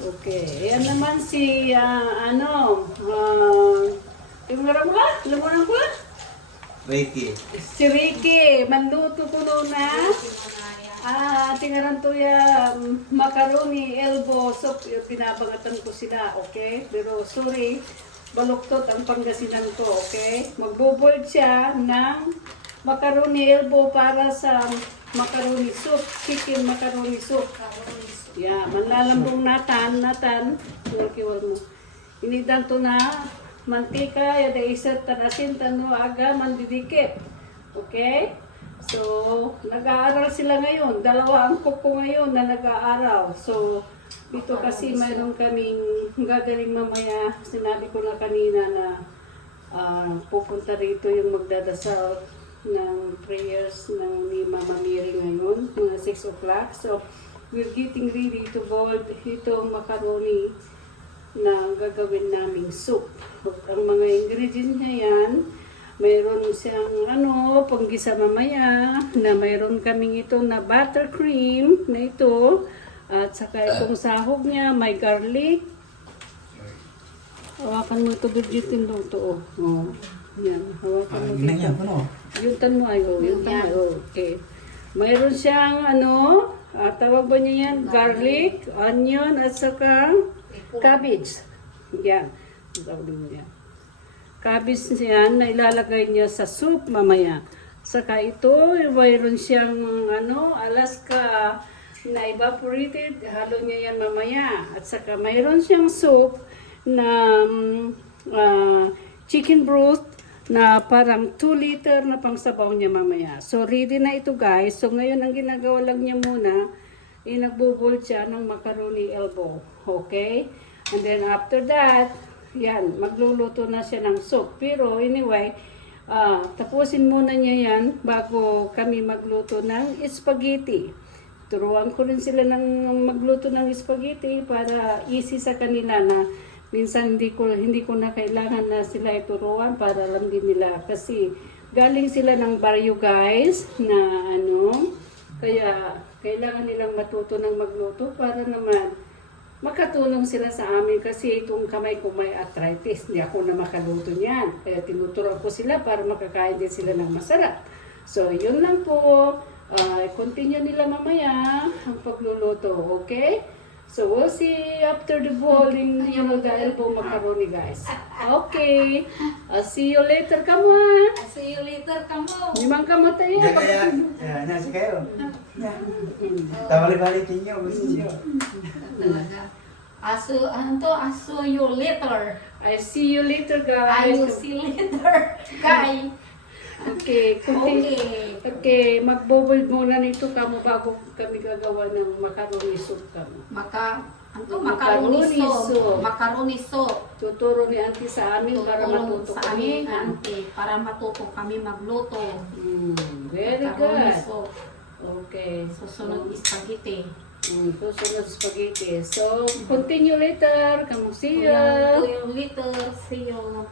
Okay. Ayan naman si, yung lamunan ko lang? Ricky. Si Ricky, manluto ko na. Tingaran to ya macaroni, elbow, so pinabangatan ko sila, okay? Pero sorry, baluktot ang Pangasinan ko, okay? Magboboil siya ng macaroni elbow para sa macaroni soup, chicken macaroni soup. Yeah, manlalambong natan, kiwal mo. Inidan to na mantika, yada isat tanasin tano aga mandidikit. Okay? So, nag-aaral sila ngayon. Dalawa ang kuko ngayon na nag-aaral. So, dito kasi mayroon kaming gagaling mamaya. Sinabi ko na kanina na pupunta rito yung magdadasal ng prayers ng ni Mama Mary ngayon, mga 6 o'clock. So, we're getting ready to boil itong macaroni na gagawin naming soup. Ang mga ingredients niya yan, mayroon siyang panggisa mamaya, na mayroon kaming ito na buttercream na ito, at saka itong sahog niya, may garlic. Hawakan mo ito, bigitin daw ito. Oh. Yan, hawakan mo ito. Yuntan mo ay, okay. Mayroon siyang tawag ba niya yan? Garlic, onion, at saka cabbage. Yan. Tawag mo yan. Cabbage yan na ilalagay niya sa soup mamaya. Saka ito, mayroon siyang Alaska na evaporated. Halo niya yan mamaya. At saka mayroon siyang soup na chicken broth na parang 2 liter na pangsabaw niya mamaya. So, ready na ito guys. So, ngayon ang ginagawa lang niya muna, nagbubol siya ng macaroni elbow. Okay? And then after that, yan, magluluto na siya ng soup. Pero anyway, tapusin muna niya yan bago kami magluto ng spaghetti. Turuan ko rin sila ng magluto ng spaghetti para easy sa kanila na minsan hindi ko na kailangan na sila ituruan para alam din nila. Kasi galing sila ng baryo guys na kaya kailangan nilang matuto ng magluto para naman makatulong sila sa amin kasi itong kamay ko may arthritis. Hindi ako na makaluto niyan. Kaya tinuturuan ko sila para makakain din sila ng masarap. So, yun lang po. Continue nila mamaya ang pagluluto. Okay? So, we'll see after the boiling, the elbow macaroni, guys. Okay. I'll see you later. Come on. See you later, kamu. Limang kamatay Ya kaya, nasa kayo. Tabalik-balikin niyo, gusto niyo. Talaga. Aso you later. I see you later, I guys. will see you later. Kay. Okay. Okay, magboboil muna nito kamo bago kami gagawa ng macaroni soup kamo. Macaroni soup. Macaroni soup. Tuturo ni Auntie sa amin para matuto sa amin, kami. auntie, para matuto kami magluto. Very Macaroni good. soup. Okay. Susunod spaghetti. Susunod spaghetti. So, continue later. Come see you. See you later. See you.